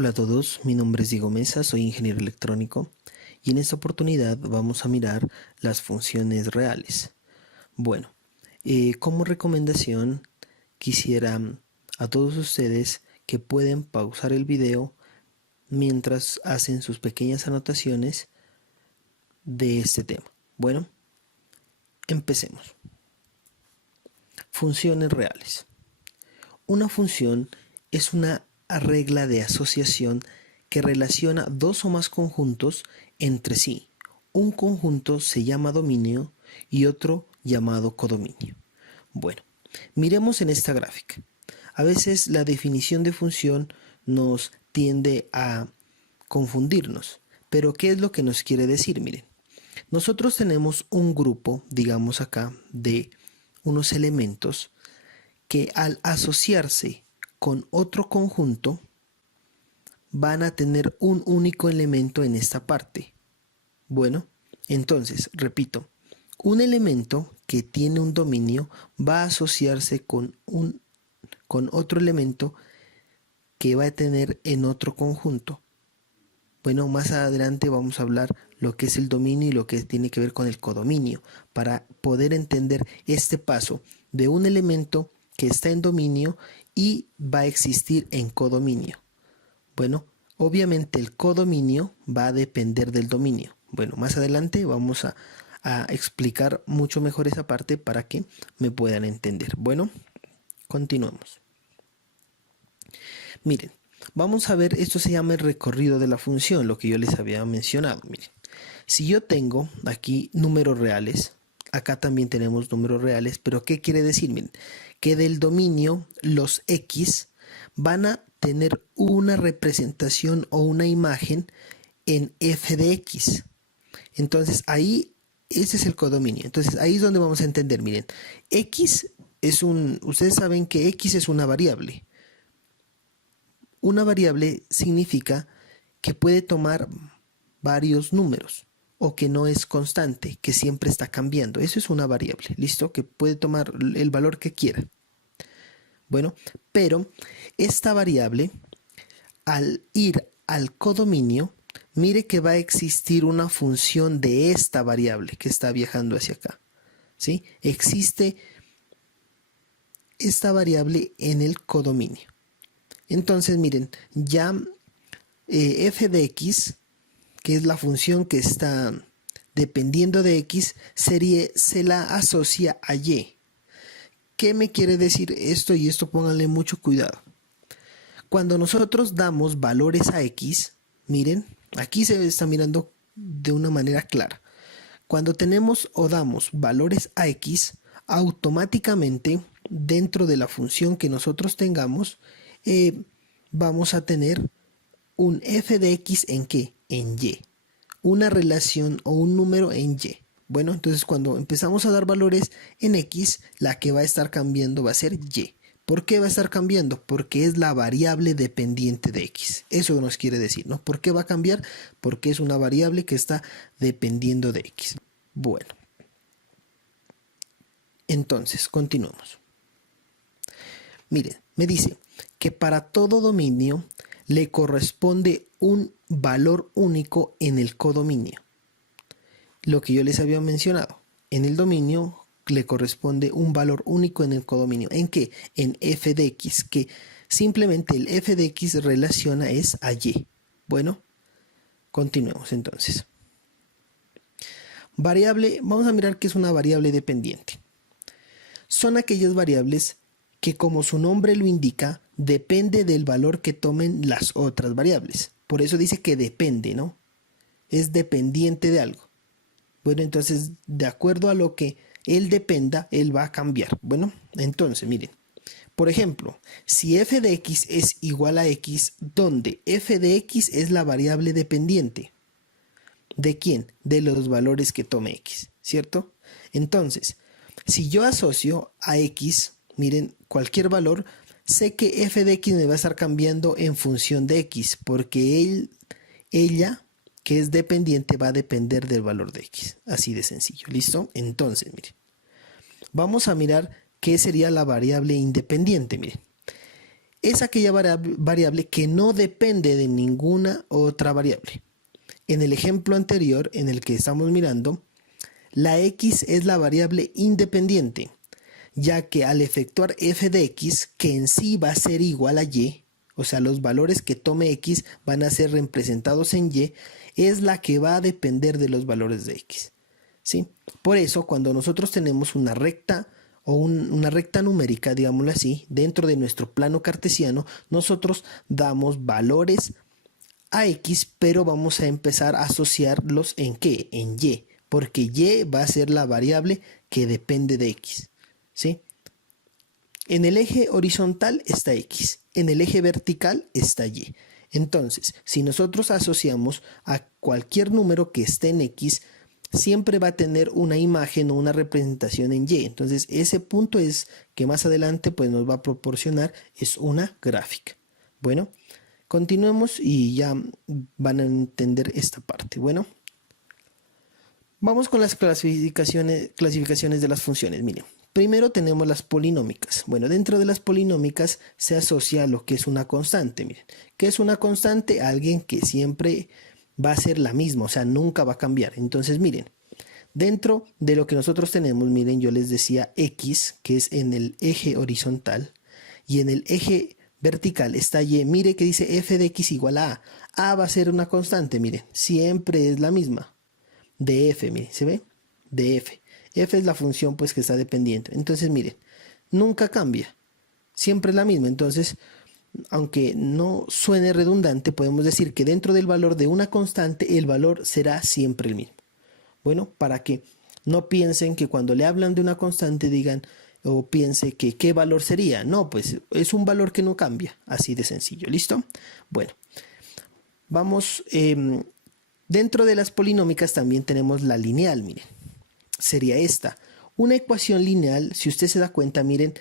Hola a todos, mi nombre es Diego Mesa, soy ingeniero electrónico y en esta oportunidad vamos a mirar las funciones reales. Bueno, como recomendación quisiera a todos ustedes que pueden pausar el video mientras hacen sus pequeñas anotaciones de este tema. Bueno, empecemos. Funciones reales. Una función es una regla de asociación que relaciona dos o más conjuntos entre sí. Un conjunto se llama dominio y otro llamado codominio. Bueno, miremos en esta gráfica. A veces la definición de función nos tiende a confundirnos, pero ¿qué es lo que nos quiere decir? Miren, nosotros tenemos un grupo, digamos acá, de unos elementos que al asociarse con otro conjunto van a tener un único elemento en esta parte. Bueno, entonces, repito, un elemento que tiene un dominio va a asociarse con otro elemento que va a tener en otro conjunto. Bueno, más adelante vamos a hablar lo que es el dominio y lo que tiene que ver con el codominio, para poder entender este paso de un elemento que está en dominio y va a existir en codominio. Bueno, obviamente el codominio va a depender del dominio. Bueno, más adelante vamos a explicar mucho mejor esa parte para que me puedan entender. Bueno, continuemos. Miren, vamos a ver, esto se llama el recorrido de la función, lo que yo les había mencionado. Miren, si yo tengo aquí números reales, acá también tenemos números reales, pero ¿qué quiere decir? Miren, que del dominio los x van a tener una representación o una imagen en f de x. Entonces ahí, ese es el codominio. Entonces ahí es donde vamos a entender, miren, x es ustedes saben que x es una variable. Una variable significa que puede tomar varios números o que no es constante, que siempre está cambiando. Eso es una variable, ¿listo? Que puede tomar el valor que quiera. Bueno, pero esta variable, al ir al codominio, mire que va a existir una función de esta variable que está viajando hacia acá, ¿sí? Existe esta variable en el codominio. Entonces, miren, ya f de x, que es la función que está dependiendo de x, se la asocia a y. ¿Qué me quiere decir esto? Y esto pónganle mucho cuidado. Cuando nosotros damos valores a x, miren, aquí se está mirando de una manera clara. Cuando tenemos o damos valores a x, automáticamente dentro de la función que nosotros tengamos, vamos a tener un f de x en ¿qué? En y. Una relación o un número en y. Bueno, entonces cuando empezamos a dar valores en x, la que va a estar cambiando va a ser y. ¿Por qué va a estar cambiando? Porque es la variable dependiente de x. Eso nos quiere decir, ¿no? ¿Por qué va a cambiar? Porque es una variable que está dependiendo de x. Bueno. Entonces, continuemos. Miren, me dice que para todo dominio le corresponde un valor único en el codominio. Lo que yo les había mencionado, en el dominio le corresponde un valor único en el codominio. ¿En qué? En f de x, que simplemente el f de x relaciona es a y. Bueno, continuemos entonces. Variable, vamos a mirar qué es una variable dependiente. Son aquellas variables que, como su nombre lo indica, depende del valor que tomen las otras variables. Por eso dice que depende, ¿no? Es dependiente de algo. Bueno, entonces, de acuerdo a lo que él dependa, él va a cambiar. Bueno, entonces, miren. Por ejemplo, si f de x es igual a x, donde f de x es la variable dependiente. ¿De quién? De los valores que tome x, ¿cierto? Entonces, si yo asocio a x, miren, cualquier valor, sé que f de x me va a estar cambiando en función de x, porque ella, que es dependiente, va a depender del valor de x. Así de sencillo, ¿listo? Entonces, miren, vamos a mirar qué sería la variable independiente, miren. es aquella variable que no depende de ninguna otra variable. En el ejemplo anterior en el que estamos mirando, la x es la variable independiente, ya que al efectuar f de x, que en sí va a ser igual a y, o sea, los valores que tome x van a ser representados en y, es la que va a depender de los valores de x, ¿sí? Por eso, cuando nosotros tenemos una recta o una recta numérica, digámoslo así, dentro de nuestro plano cartesiano, nosotros damos valores a x, pero vamos a empezar a asociarlos en ¿qué? En y, porque y va a ser la variable que depende de x, ¿sí? En el eje horizontal está x, en el eje vertical está y. Entonces, si nosotros asociamos a cualquier número que esté en x, siempre va a tener una imagen o una representación en y. Entonces, ese punto es que más adelante pues, nos va a proporcionar es una gráfica. Bueno, continuemos y ya van a entender esta parte. Bueno, vamos con las clasificaciones de las funciones. Miren, primero tenemos las polinómicas. Bueno, dentro de las polinómicas se asocia a lo que es una constante. Miren, ¿qué es una constante? Alguien que siempre va a ser la misma, o sea, nunca va a cambiar. Entonces, miren, dentro de lo que nosotros tenemos, miren, yo les decía x, que es en el eje horizontal, y en el eje vertical está y. Mire que dice f de x igual a a. A va a ser una constante, miren, siempre es la misma. De f, miren, ¿se ve? De f. F es la función pues que está dependiente. Entonces, miren, nunca cambia. Siempre es la misma. Entonces, aunque no suene redundante, podemos decir que dentro del valor de una constante, el valor será siempre el mismo. Bueno, para que no piensen que cuando le hablan de una constante digan o piense que qué valor sería. No, pues es un valor que no cambia. Así de sencillo. ¿Listo? Bueno, vamos. Dentro de las polinómicas también tenemos la lineal, miren. Sería esta. Una ecuación lineal, si usted se da cuenta, miren,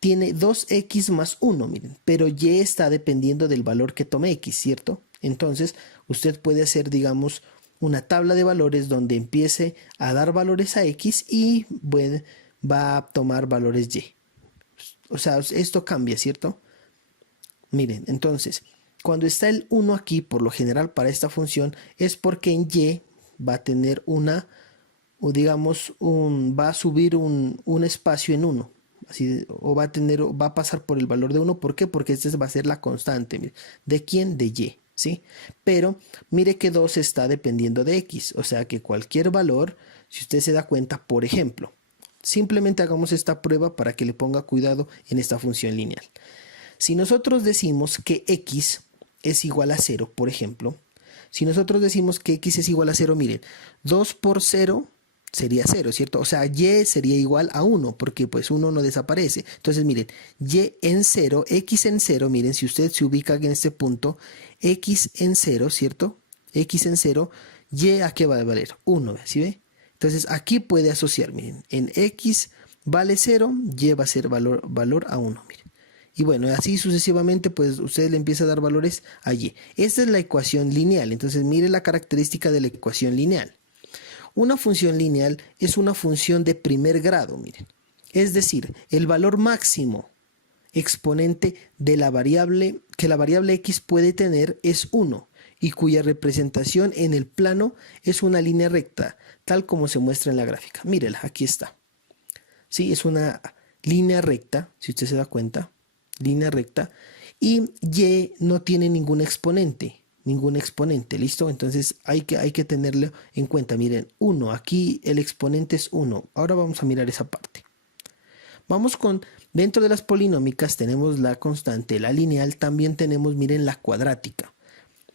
tiene 2x más 1, miren, pero y está dependiendo del valor que tome x, ¿cierto? Entonces, usted puede hacer, digamos, una tabla de valores donde empiece a dar valores a x y bueno, va a tomar valores y. O sea, esto cambia, ¿cierto? Miren, entonces, cuando está el 1 aquí, por lo general para esta función, es porque en y va a tener una, o digamos, va a subir un espacio en 1. Así, o va a pasar por el valor de 1. ¿Por qué? Porque este va a ser la constante. Mire. ¿De quién? De y. ¿Sí? Pero mire que 2 está dependiendo de x. O sea que cualquier valor, si usted se da cuenta, por ejemplo, simplemente hagamos esta prueba para que le ponga cuidado en esta función lineal. Si nosotros decimos que x es igual a 0, por ejemplo, si nosotros decimos que x es igual a 0, miren, 2 por 0 sería 0, ¿cierto? O sea, y sería igual a 1, porque pues 1 no desaparece. Entonces, miren, y en 0, x en 0, miren, si usted se ubica en este punto, x en 0, ¿cierto? X en 0, y ¿a qué va a valer? 1, ¿sí ve? Entonces, aquí puede asociar, miren, en x vale 0, y va a ser valor a 1, miren. Y bueno, así sucesivamente, pues usted le empieza a dar valores allí. Esta es la ecuación lineal. Entonces, mire la característica de la ecuación lineal. Una función lineal es una función de primer grado, miren. Es decir, el valor máximo exponente de la variable que la variable x puede tener es 1 y cuya representación en el plano es una línea recta, tal como se muestra en la gráfica. Mírela, aquí está. Sí, es una línea recta, si usted se da cuenta. Línea recta, y y no tiene ningún exponente, ¿listo? Entonces hay que tenerlo en cuenta. Miren, 1, aquí el exponente es 1. Ahora vamos a mirar esa parte. Vamos con, dentro de las polinómicas tenemos la constante, la lineal, también tenemos, miren, la cuadrática.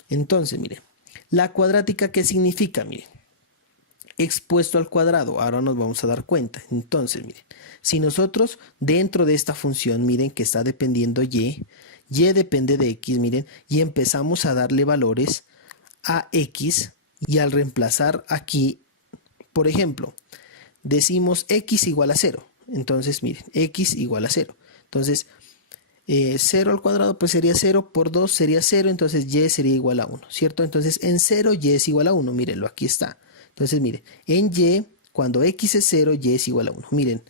Entonces, miren, la cuadrática, ¿qué significa? Miren, expuesto al cuadrado. Ahora nos vamos a dar cuenta. Entonces, miren, si nosotros dentro de esta función, miren que está dependiendo y depende de x, miren, y empezamos a darle valores a x, y al reemplazar aquí, por ejemplo, decimos x igual a 0. Entonces, miren, x igual a 0. Entonces, 0 al cuadrado pues sería 0 por 2 sería 0, entonces y sería igual a 1, ¿cierto? Entonces, en 0 y es igual a 1, mírenlo, aquí está. Entonces, miren, en y, cuando x es 0, y es igual a 1. Miren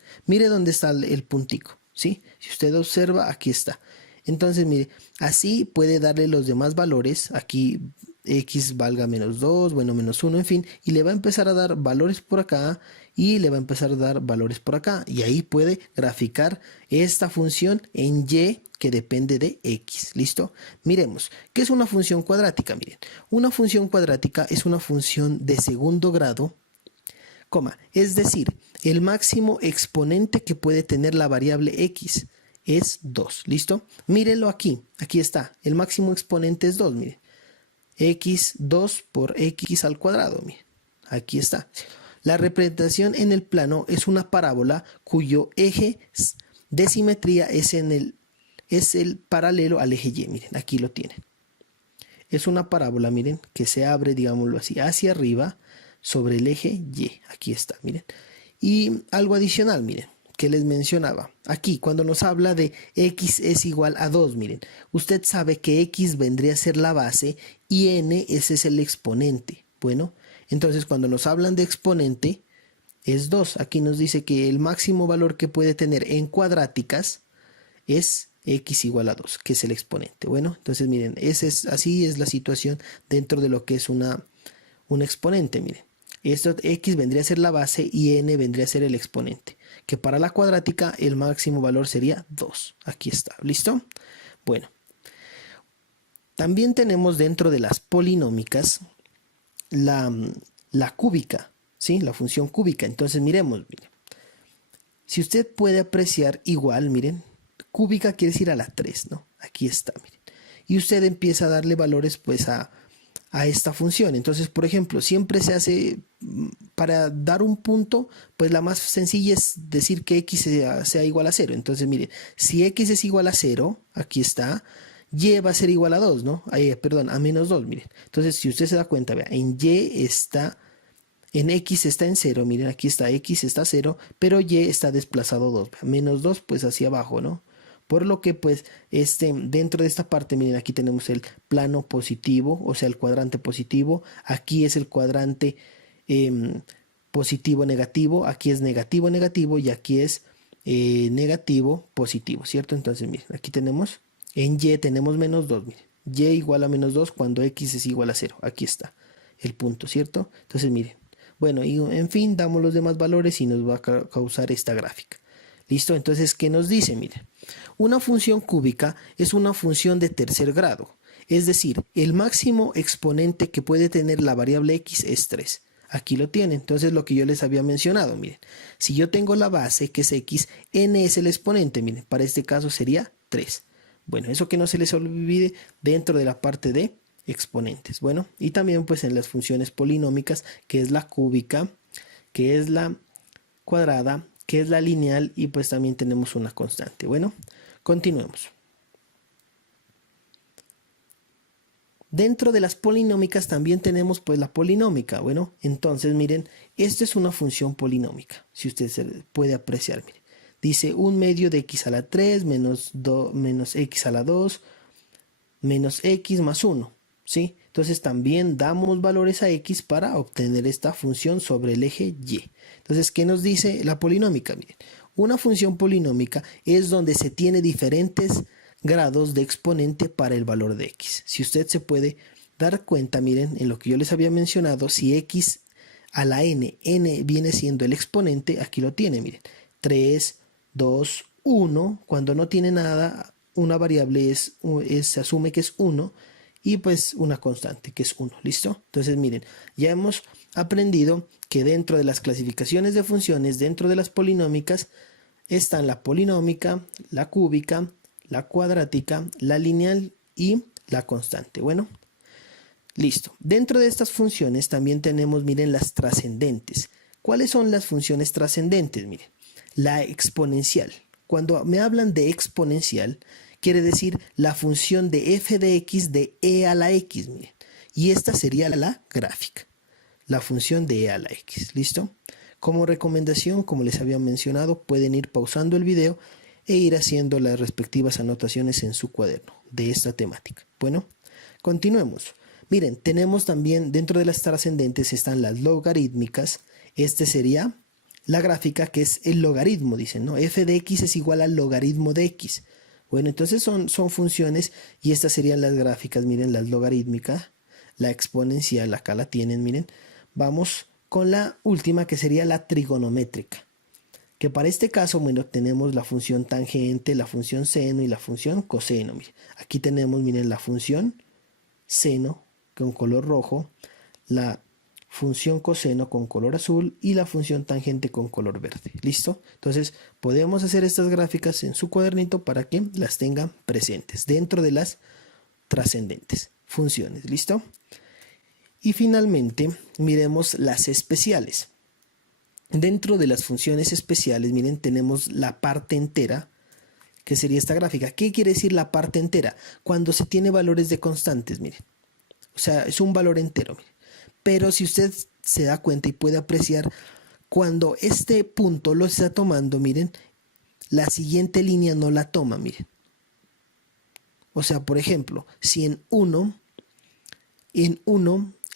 dónde está el puntico, ¿sí? Si usted observa, aquí está. Entonces, mire, así puede darle los demás valores. Aquí x valga menos 2, bueno, menos 1, en fin, y le va a empezar a dar valores por acá y le va a empezar a dar valores por acá. Y ahí puede graficar esta función en y que depende de x. ¿Listo? Miremos, ¿qué es una función cuadrática? Miren, una función cuadrática es una función de segundo grado, es decir, el máximo exponente que puede tener la variable x es 2, ¿listo? Mírenlo aquí, aquí está, el máximo exponente es 2, miren, x2 por x al cuadrado, miren, aquí está. La representación en el plano es una parábola cuyo eje de simetría es el paralelo al eje y, miren, aquí lo tienen. Es una parábola, miren, que se abre, digámoslo así, hacia arriba sobre el eje y. Aquí está, miren. Y algo adicional, miren, que les mencionaba. Aquí, cuando nos habla de x es igual a 2, miren, usted sabe que x vendría a ser la base y n ese es el exponente. Bueno, entonces cuando nos hablan de exponente es 2. Aquí nos dice que el máximo valor que puede tener en cuadráticas es x igual a 2, que es el exponente. Bueno, entonces miren, así es la situación dentro de lo que es un exponente. Miren, esto x vendría a ser la base y n vendría a ser el exponente, que para la cuadrática el máximo valor sería 2. Aquí está, ¿listo? Bueno, también tenemos dentro de las polinómicas la cúbica, ¿sí? La función cúbica. Entonces miremos, miren. Si usted puede apreciar igual, miren, cúbica quiere decir a la 3, ¿no? Aquí está, miren. Y usted empieza a darle valores pues a esta función. Entonces, por ejemplo, siempre se hace, para dar un punto, pues la más sencilla es decir que x sea igual a 0. Entonces, miren, si x es igual a 0, aquí está, y va a ser igual a 2, ¿no? Perdón, a menos 2, miren. Entonces, si usted se da cuenta, vea, en x está en 0, miren, aquí está x está 0, pero y está desplazado 2, menos 2 pues hacia abajo, ¿no? Por lo que pues dentro de esta parte, miren, aquí tenemos el plano positivo, o sea, el cuadrante positivo, aquí es el cuadrante positivo negativo, aquí es negativo negativo y aquí es negativo positivo, ¿cierto? Entonces, miren, aquí tenemos, en y tenemos menos 2, miren, y igual a menos 2 cuando x es igual a 0, aquí está el punto, ¿cierto? Entonces, miren, bueno, y en fin, damos los demás valores y nos va a causar esta gráfica. ¿Listo? Entonces, ¿qué nos dice? Miren, una función cúbica es una función de tercer grado. Es decir, el máximo exponente que puede tener la variable x es 3. Aquí lo tienen. Entonces, lo que yo les había mencionado, miren, si yo tengo la base, que es x, n es el exponente, miren, para este caso sería 3. Bueno, eso que no se les olvide dentro de la parte de exponentes. Bueno, y también pues en las funciones polinómicas, que es la cúbica, que es la cuadrada, que es la lineal y pues también tenemos una constante. Bueno, continuemos. Dentro de las polinómicas también tenemos pues la polinómica. Bueno, entonces miren, esta es una función polinómica, si usted se puede apreciar, miren. Dice 1 medio de x a la 3 menos x a la 2 menos x más 1, ¿sí? Entonces también damos valores a x para obtener esta función sobre el eje y. Entonces, ¿qué nos dice la polinómica? Miren, una función polinómica es donde se tiene diferentes grados de exponente para el valor de x. Si usted se puede dar cuenta, miren, en lo que yo les había mencionado, si x a la n viene siendo el exponente, aquí lo tiene, miren, 3, 2, 1, cuando no tiene nada, una variable se asume que es 1 y pues una constante que es 1, ¿listo? Entonces miren, ya hemos aprendido que dentro de las clasificaciones de funciones, dentro de las polinómicas, están la polinómica, la cúbica, la cuadrática, la lineal y la constante. Bueno, listo. Dentro de estas funciones también tenemos, miren, las trascendentes. ¿Cuáles son las funciones trascendentes? Miren, la exponencial. Cuando me hablan de exponencial, quiere decir la función de f de x de e a la x, miren. Y esta sería la gráfica, la función de e a la x, ¿listo? Como recomendación, como les había mencionado, pueden ir pausando el video e ir haciendo las respectivas anotaciones en su cuaderno de esta temática. Bueno, continuemos. Miren, tenemos también dentro de las trascendentes están las logarítmicas. Este sería la gráfica que es el logaritmo, dicen, ¿no? F de x es igual al logaritmo de x. Bueno, entonces son funciones y estas serían las gráficas, miren, la logarítmica, la exponencial, acá la tienen, miren. Vamos con la última que sería la trigonométrica, que para este caso, bueno, tenemos la función tangente, la función seno y la función coseno. Miren. Aquí tenemos, miren, la función seno con color rojo, la función coseno con color azul y la función tangente con color verde. ¿Listo? Entonces podemos hacer estas gráficas en su cuadernito para que las tengan presentes dentro de las trascendentes funciones. ¿Listo? Y finalmente miremos las especiales. Dentro de las funciones especiales, miren, tenemos la parte entera, que sería esta gráfica. ¿Qué quiere decir la parte entera? Cuando se tiene valores de constantes, miren. O sea, es un valor entero, miren. Pero si usted se da cuenta y puede apreciar, cuando este punto lo está tomando, miren, la siguiente línea no la toma, miren. O sea, por ejemplo, si en 1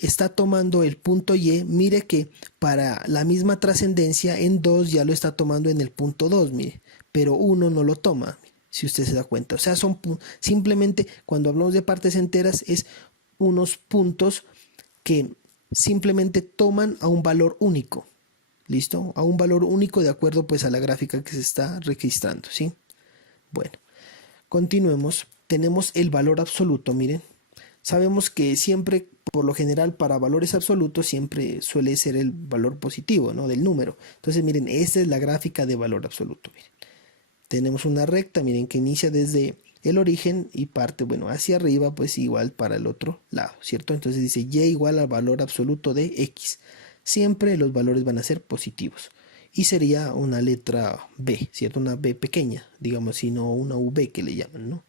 está tomando el punto Y, mire que para la misma trascendencia en 2 ya lo está tomando en el punto 2, mire, pero 1 no lo toma, si usted se da cuenta. O sea, son simplemente cuando hablamos de partes enteras es unos puntos que simplemente toman a un valor único, ¿listo? A un valor único de acuerdo pues a la gráfica que se está registrando, ¿sí? Bueno, continuemos. Tenemos el valor absoluto, miren. Sabemos que siempre, por lo general, para valores absolutos siempre suele ser el valor positivo, ¿no? Del número. Entonces, miren, esta es la gráfica de valor absoluto. Miren. Tenemos una recta, miren, que inicia desde el origen y parte, bueno, hacia arriba, pues igual para el otro lado, ¿cierto? Entonces dice y igual al valor absoluto de x. Siempre los valores van a ser positivos. Y sería una letra B, ¿cierto? Una B pequeña, digamos, sino una V que le llaman, ¿no?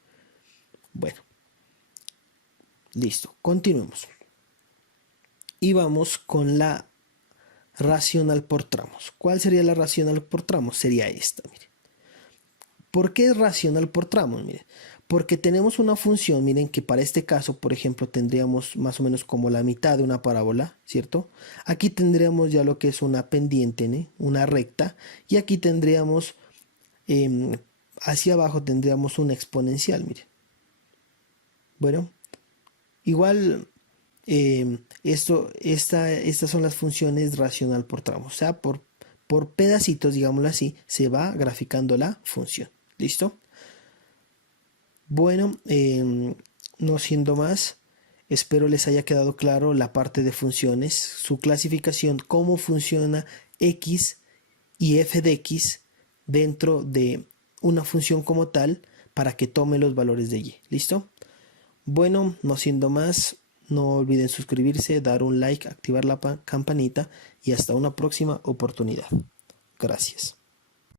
Bueno. Listo, continuemos. Y vamos con la racional por tramos. ¿Cuál sería la racional por tramos? Sería esta, miren. ¿Por qué es racional por tramos? Miren, porque tenemos una función, miren, que para este caso, por ejemplo, tendríamos más o menos como la mitad de una parábola, ¿cierto? Aquí tendríamos ya lo que es una pendiente, ¿no? Una recta, y aquí tendríamos, hacia abajo tendríamos una exponencial, miren. Bueno, igual, estas son las funciones racional por tramos. O sea, por pedacitos, digámoslo así, se va graficando la función. ¿Listo? Bueno, no siendo más, espero les haya quedado claro la parte de funciones, su clasificación, cómo funciona x y f de x dentro de una función como tal para que tome los valores de y. ¿Listo? Bueno, no siendo más, no olviden suscribirse, dar un like, activar la campanita y hasta una próxima oportunidad. Gracias.